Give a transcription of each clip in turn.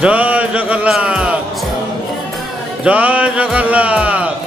जय जगन्नाथ जय जगन्नाथ।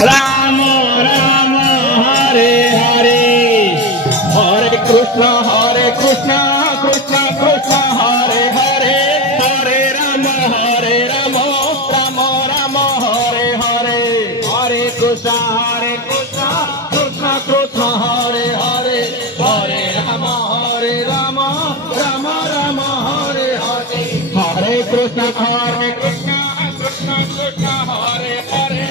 राम राम हरे हरे, हरे कृष्ण कृष्ण कृष्ण हरे हरे, हरे राम राम राम हरे हरे, हरे कृष्ण कृष्ण कृष्ण हरे हरे, हरे राम राम राम हरे हरे, हरे कृष्ण कृष्ण कृष्ण हरे हरे।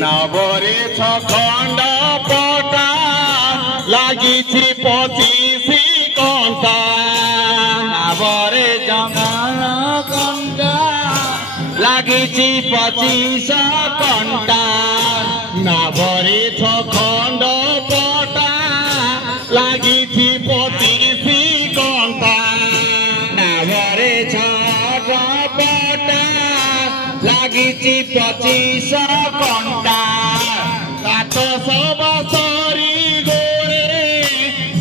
नवरे खंड पटा लगी 25 कंटा, नवरे जंगल कंटा लगी 25 कंटा, नवरे खंड पटा लगी পঁচিশি কন্টা নাবরে ছটপটা লাগিছি 25 কন্টা 700 বছরি গোড়ে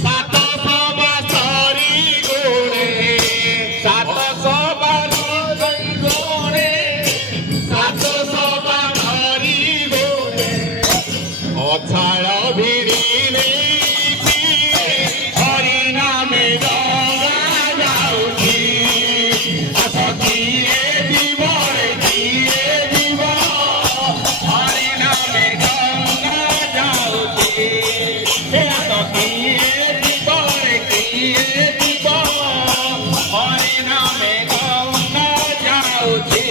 700 বছরি গোড়ে 700 বছরি গোড়ে 700 বছরি গোড়ে অছাড় ভিড়ি হরি নামে গঙ্গা যাউছি আস কিয়ে দিব রে কিয়ে দিব হরি নামে গঙ্গা যাউছি আস কিয়ে দিব রে কিয়ে দিব হরি নামে গঙ্গা যাউছি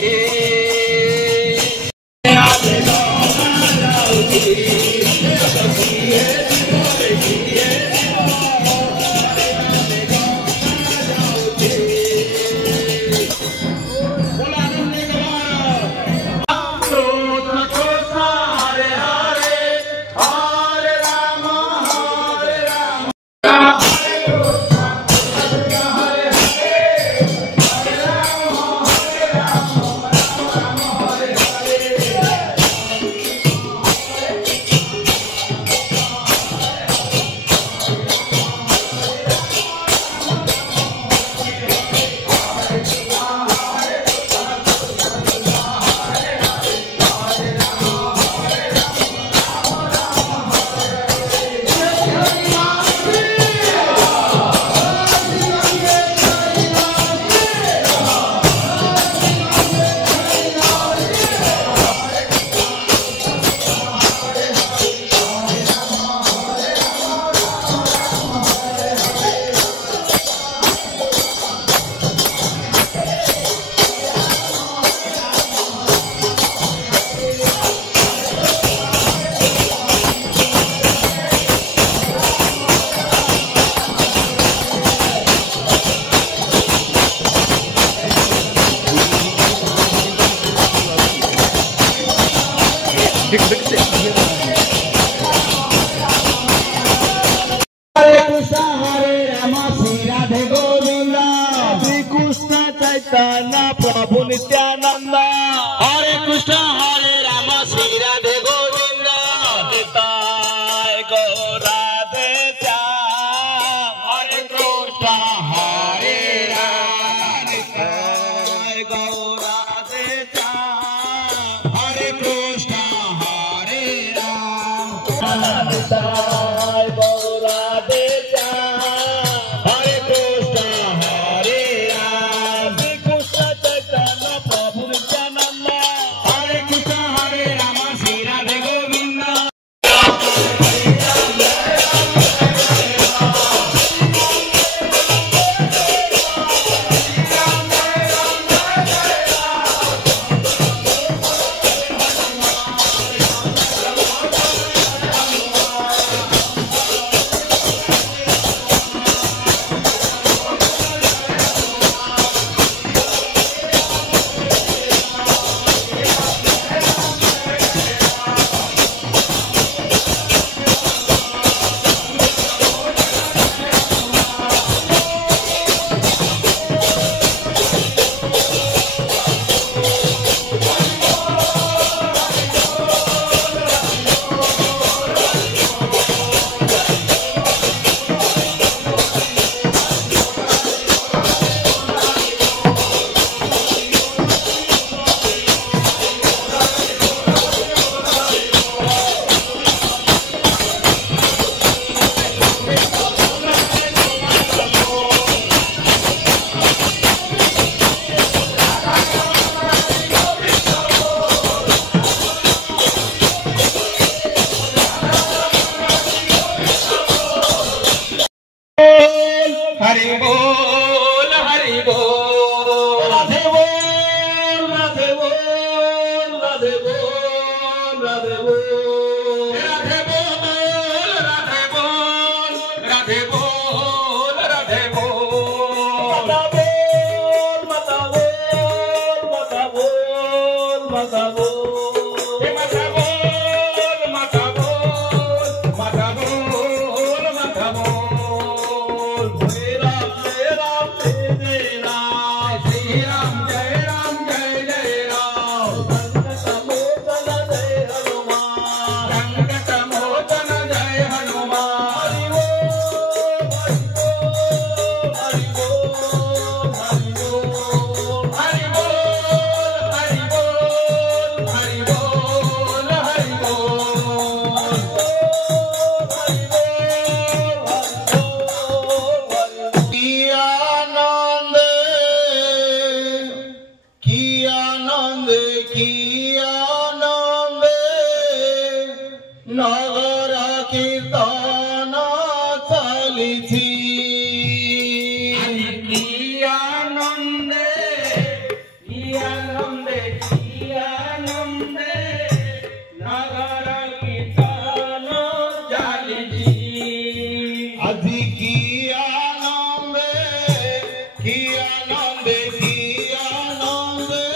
प्रभु नित्यानंद हरे कृष्ण हरे राम श्री राधे गोविंद निताय गौराधे श्याम हरे कृष्ण हरे राम निताय गौराधे श्याम हरे कृष्ण हरे राम निताय गौराधे श्याम हरे कृष्ण हरे राम प्रभु नित्यानंद हरे कृष्ण हरे राम श्री राधे गोविंद हरि बोल हरि बोल राधे बोल राधे बोल राधे बोल राधे बोल राधे बोल राधे बोल राधे बोल राधे बोल माता बोल माता बोल माता बोल माता बोल माता बोल माता बोल माता बोल माता बोल नगर कीर्तन चलिछि की आनंदे नगर कीर्तन चलिछि আজি কি আনন্দে কি আনন্দে কি আনন্দে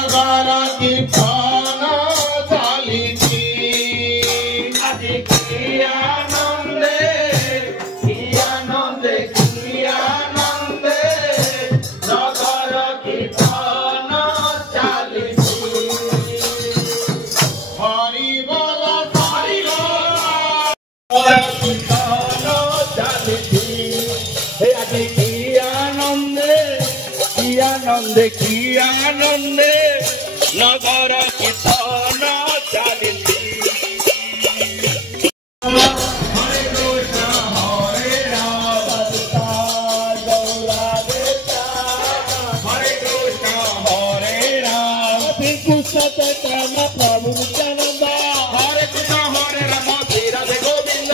নগর কীর্তন চলিছি की आनंदे नगर कीर्तन चलिछि प्रभु नित्यानंद हरे कृष्ण हरे राम श्री राधे गोविंद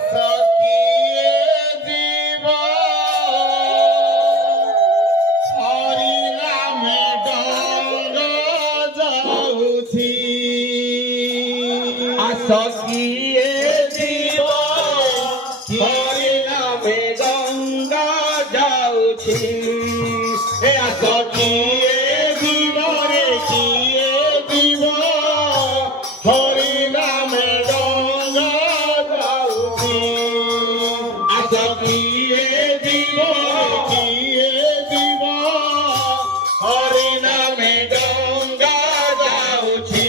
सखिए जीव हरिला में डंग जाउछि सखिए जीव हरिला में गंगा जाउछि हे सखिए जीव रे किए जीव हरिला में डंगा जाउछि सखिए जीव किए जीव हरिला में डंगा जाउछि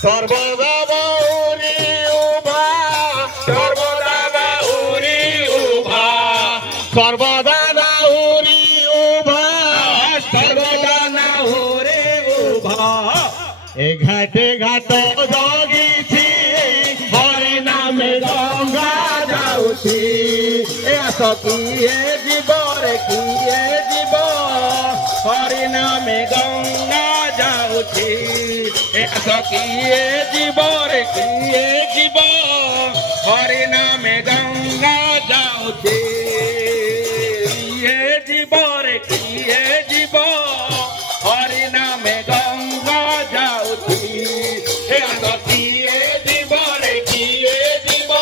सर्वदा बाउरी उभा सर्वदा बाउरी उभा सर्वदा बाउरी उभा सर्वदा नाउरे उभा ए घाटे घाट जगिछि हरि नामे गंगा जाउछि ए सखिए जीव रे किए जीव हरि नामे गंगा जाउछि सखिए जीव रे किए जीव हरि नामे गंगा जाउछि ये जीव रे किए जीव हरि नामे गंगा जाउछि सखिए जीव रे किए जीव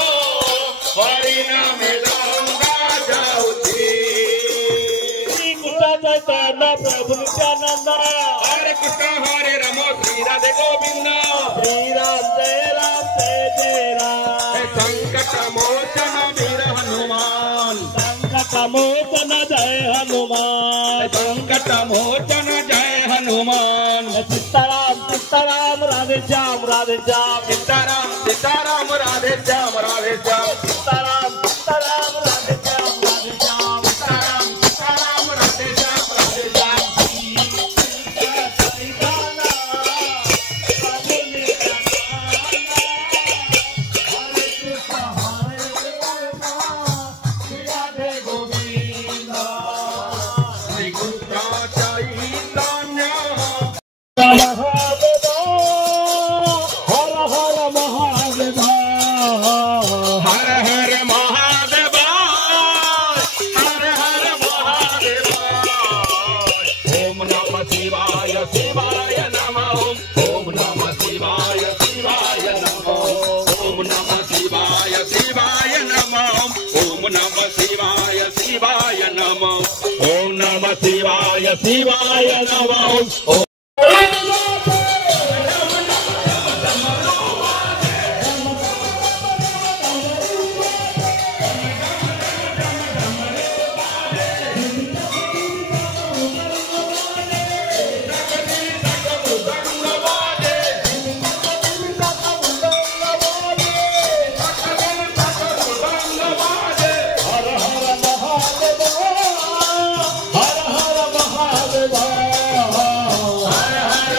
हरि नामे गंगा जाउछि श्री कृष्ण चैतन्य प्रभु नित्यानंद हरे कृष्ण हरे राम श्री राधे गोविंद श्री राम जय राम संकट मोचन वीर हनुमान संकट मोचन जय हनुमान संकट मोचन जय हनुमान सीताराम सीताराम राधे श्याम सीताराम सीताराम राधे श्याम सीताराम सीताराम राधे श्याम सीताराम सीताराम राधे श्याम शिवाय शिवाय नमः। हर हर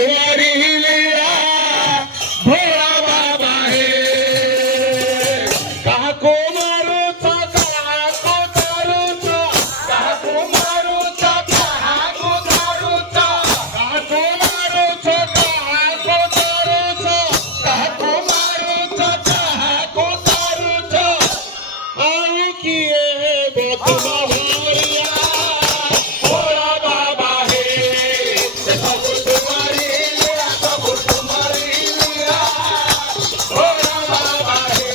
तुम्हारी लीला भोला बाबा है। कहाँ को मारो तो कहाँ को तारो तो, कहाँ को मारो तो कहाँ को तारो तो, कहाँ को मारो तो कहाँ को तारो तो, कहाँ को मारो तो कहाँ को तारो तो। आयु किए बहुत बावरिया भोला बाबा है। सब तुम्हारी लीला, सब तुम्हारी लीला भोला बाबा है।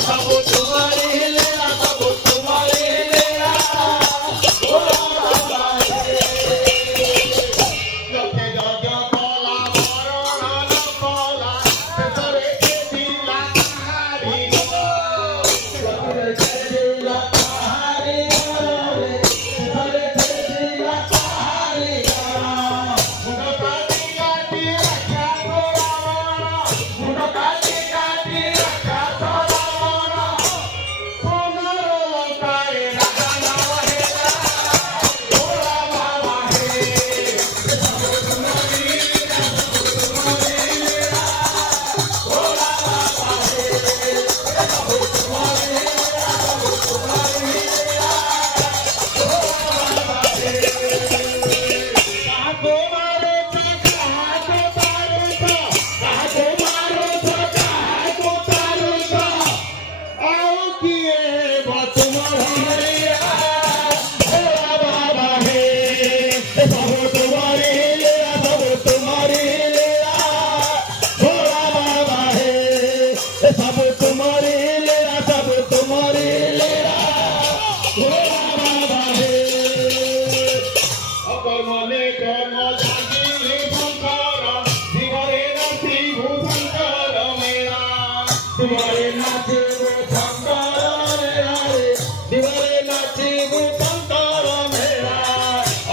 सब तुम्हारी लीला, सब तुम्हारी लीला भोला बाबा है। लोके जग कोला मरण कोला तेरे के दिला कहारी गो, तेरे के दिला कहारी गो रे, तेरे के दिला कहारी गो। मुंडो काटी काटी रखा तोरा मारा, मुंडो काटी काटी रखा तोरा मारा। सोनारो लंकारे राजा नवहेला भोला बाबा है। सब तुम्हारी लीला, सब तुम्हारी लीला भोला बाबा है। सब तुम्हारी लीला, सब तुम्हारी लीला भोला बाबा है। कहाँ को मारो तो कहाँ को तारो तो, कहाँ को मारो तो कहाँ को तारो तो। आओ किए बहुत तुम्हारिया भोला बाबा है। सब तुम्हारी लीला, सब तुम्हारी लीला भोला बाबा है। सब तुम्हारी लीला, सब तुम्हारी लीला भोला बाबा है। अगर मने कर्म जागी शंकर, दिवारे नाची भूशंकर मेरा, दिवारे नाची भूशंकर मेरा रे, दिवारे नाची भूशंकर मेरा।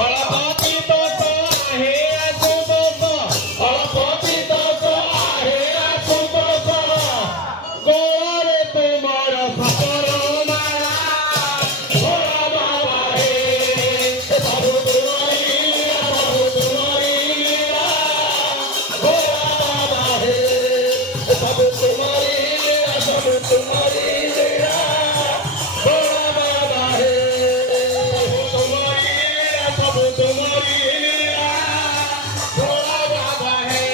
अलपति तो आहे असुतोष, अलपति तो आहे असुतोष। गोरे तुम्हार सफर माया भोला बाबा है। सब तुम्हारी लीला, सब तुम्हारी लीला भोला बाबा है। सब तुम्हारी लीला, सब तुम्हारी लीला भोला बाबा है। सब तुम्हारी लीला, सब तुम्हारी लीला भोला बाबा है।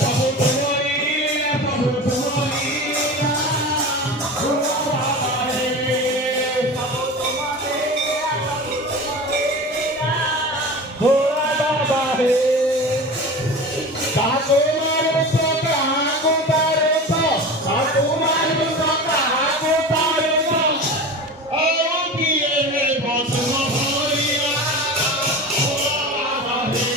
सब तुम्हारी लीला, सब तुम्हारी लीला भोला बाबा है। सब तुम्हारी लीला, सब तुम्हारी लीला भोला बाबा है। कहाँ को मारो तो कहाँ को तारो तो, कहाँ को मारो तो कहाँ को तारो तो। आओ किए बहुत बावरिया भोला बाबा है।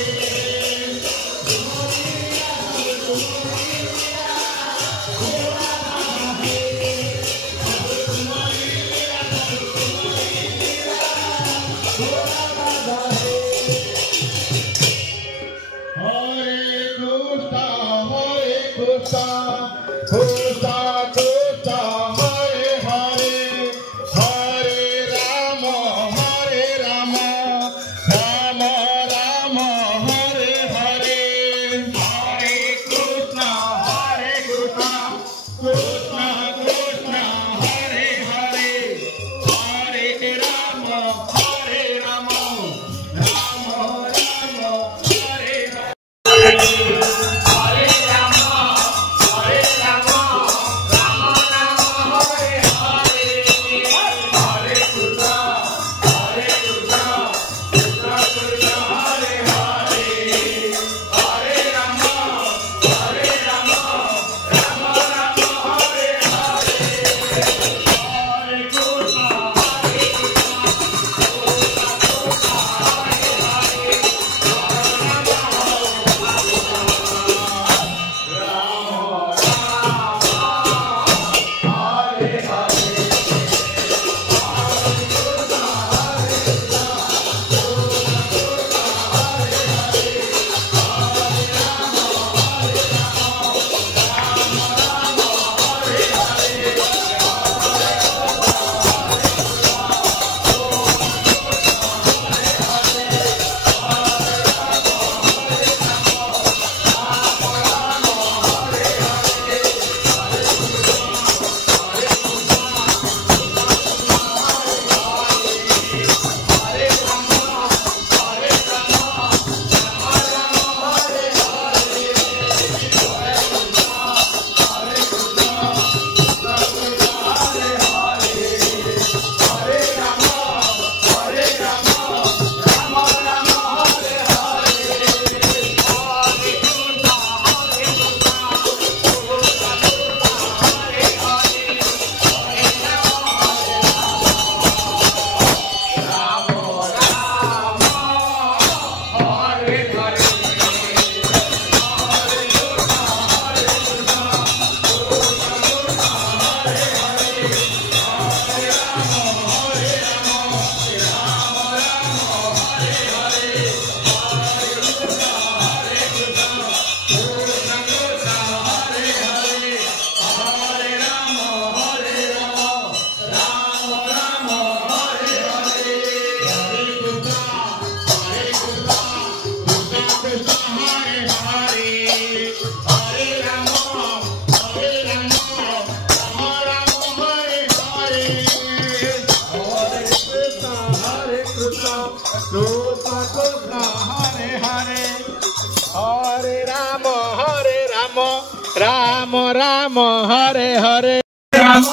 राम राम हरे हरे राम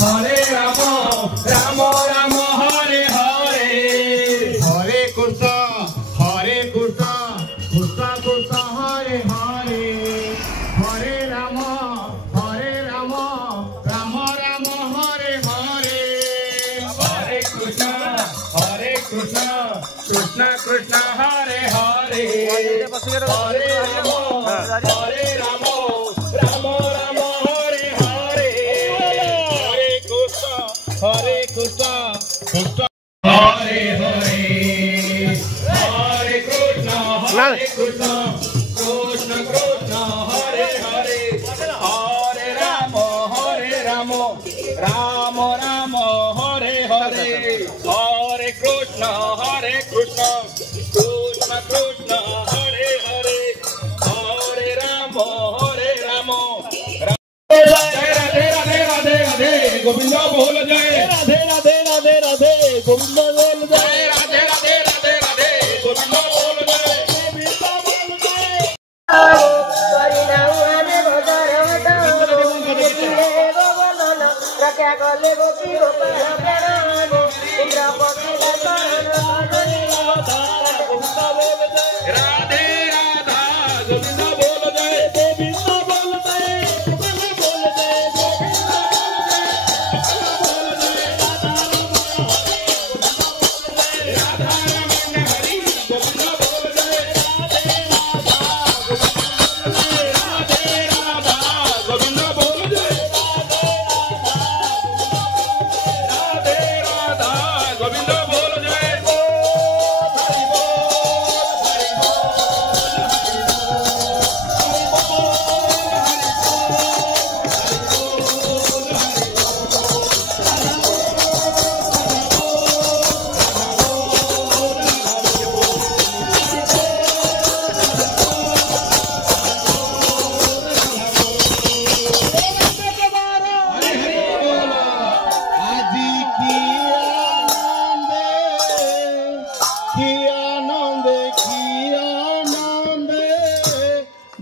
हरे राम राम राम हरे हरे हरे कृष्ण कृष्ण कृष्ण हरे हरे हरे राम राम राम हरे हरे हरे कृष्ण कृष्ण कृष्ण हरे हरे हरे राम राम राम हरे हरे हरे कृष्ण कृष्ण हरे हरे हरे कृष्ण कृष्ण कृष्ण कृष्ण हरे हरे हरे राम राम राम हरे हरे हरे कृष्ण कृष्ण कृष्ण हरे हरे हरे राम राधे राधे राधे राधे गोविंद बोल जय राधे राधे राधे राधे गोविंद बोल जय राधे राधे राधे राधे गोविंद बोल जय गोविंद बोल जय राधे राधा गोविंद बोल जय गोविंद बोल जय बोल जय गोविंद बोल जय राधा रमण हरि गोविंद बोल जय राधे राधा गोविंद बोल जय राधे राधा गोविंद बोल जय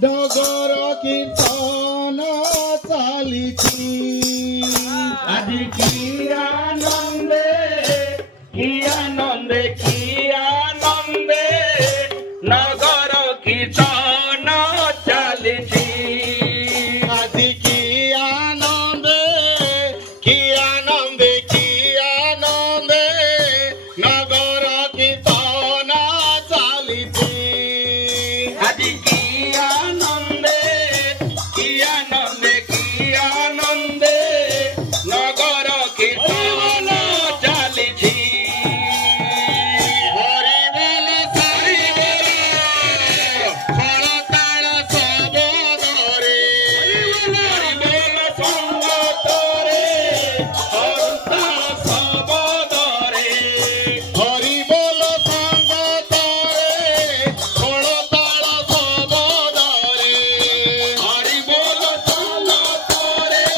डगर कीर्तन चालिछि आदि की आनंदे नगर कीर्तन चालिछि आदि की आनंदे नगर कीर्तन चालिछि आदि की आनंदे नगर कीर्तन चालिछि हरि बोल सारी बोल फल ताल सब धरे हरि बोल संगतरे हरता सब दरे हरि बोल संग तरे फल ताल सब धरे हरि बोल संगतरे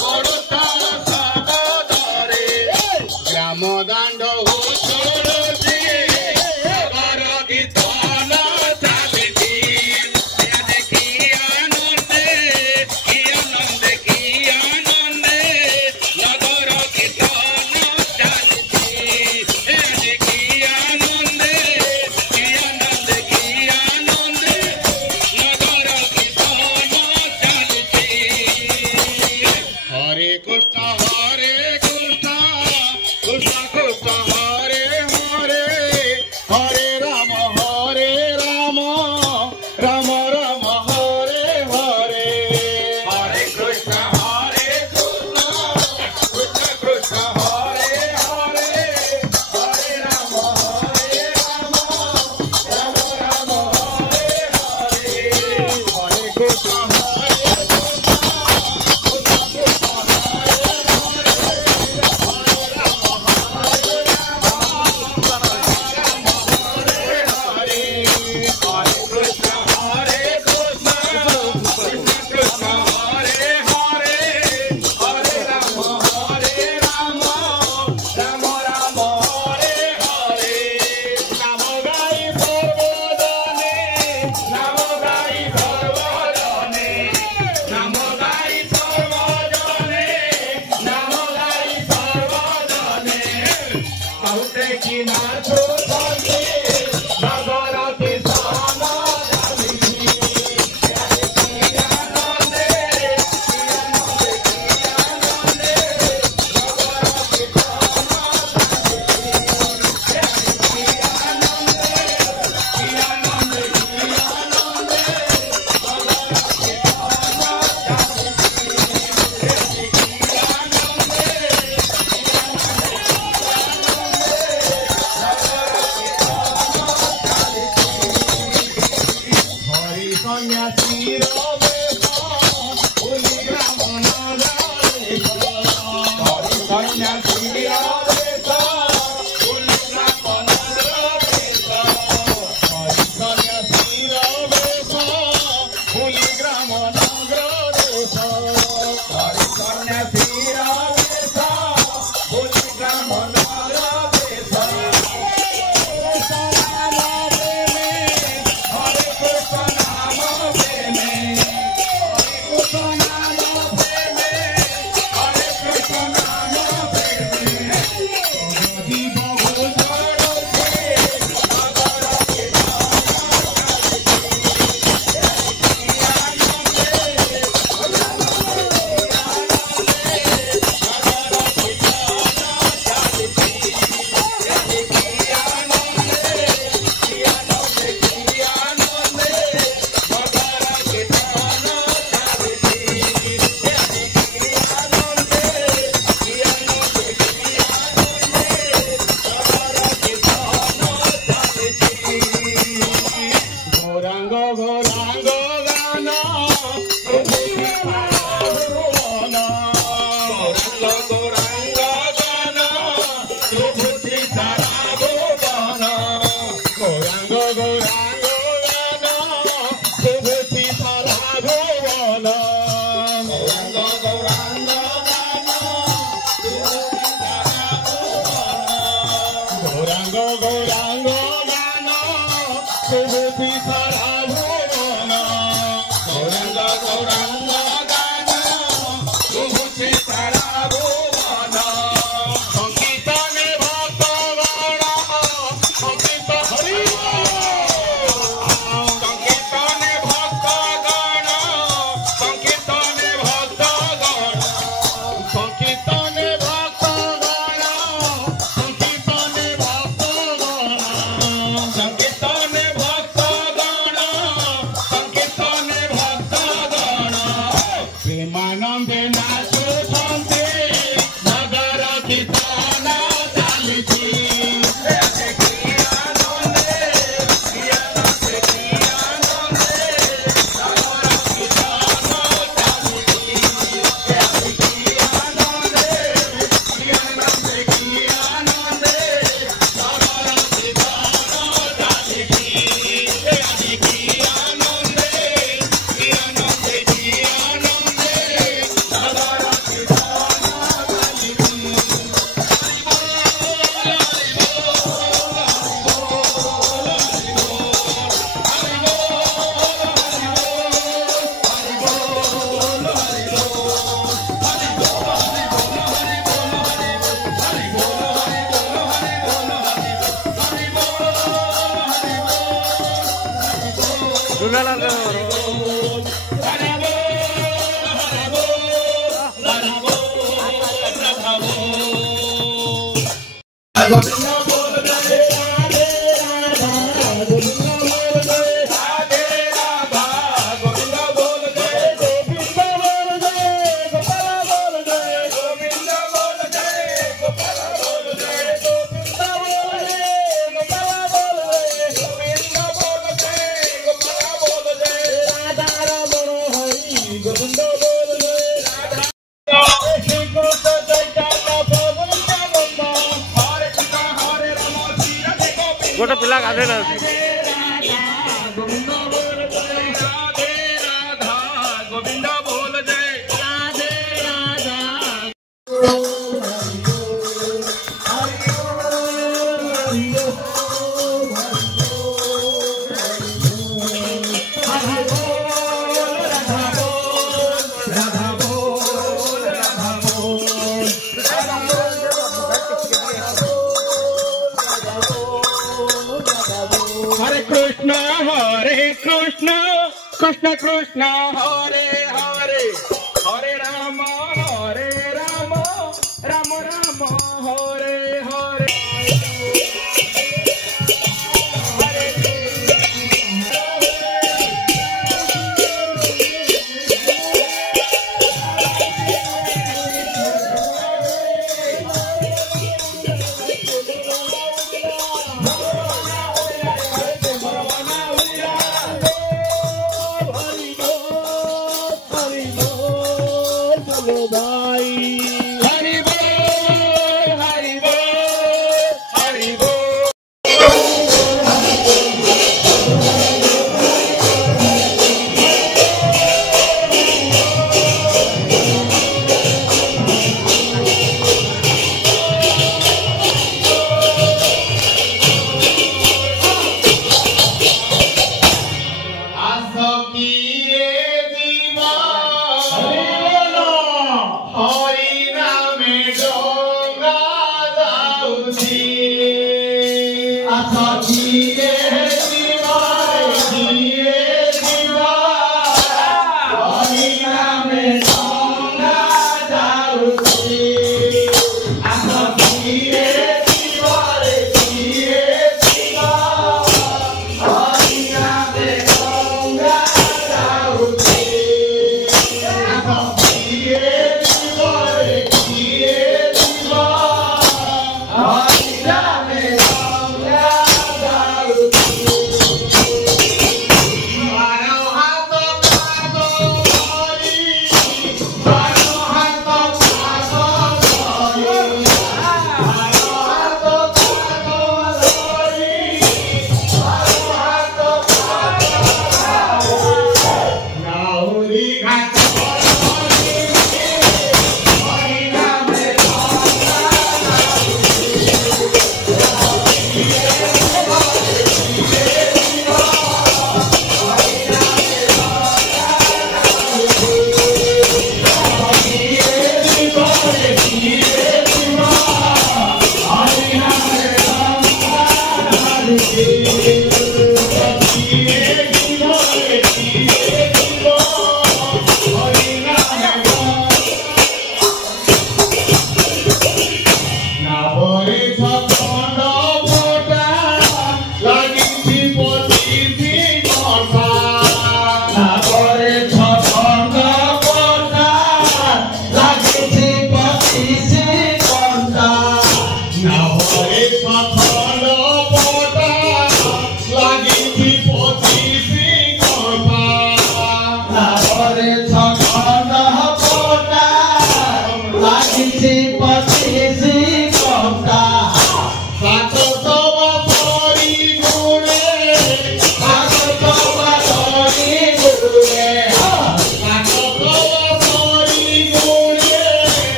हरता सब दरे ग्राम दांड तुलसी नगर कीर्तन चालिछि देखी आनंदे नगर कीर्तन चालिछि देखी आनंदे नगर कीर्तन चालिछि हरे कृष्ण कृष्ण कृष्ण हरे हरे हरे राम राम राम हरे हरे हरे कृष्ण कृष्ण कृष्ण हरे हरे हरे राम राम राम हरे हरे हरे कृष्ण नाम गाई सर्वदने सन्यासी रमेश बोली ग्राम नगरेश हरि सन्यासी रमेश बोली ग्राम नगरेश हरि सन्यासी रमेश बोली ग्राम नगरेश हरि सन्यासी रमेश बोली ग्राम नगरेश गोटे पिला गाधे ना गोविंद बोल जय राधे राधा कृष्ण कृष्ण हरे हरे हरे राम राम राम हरे हरे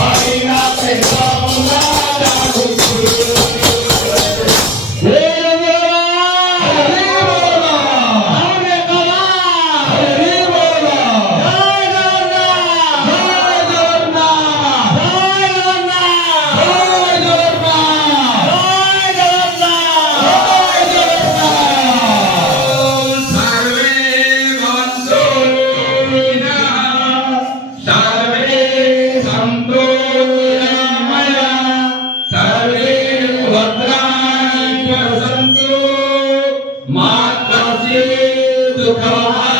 Hare सुखवा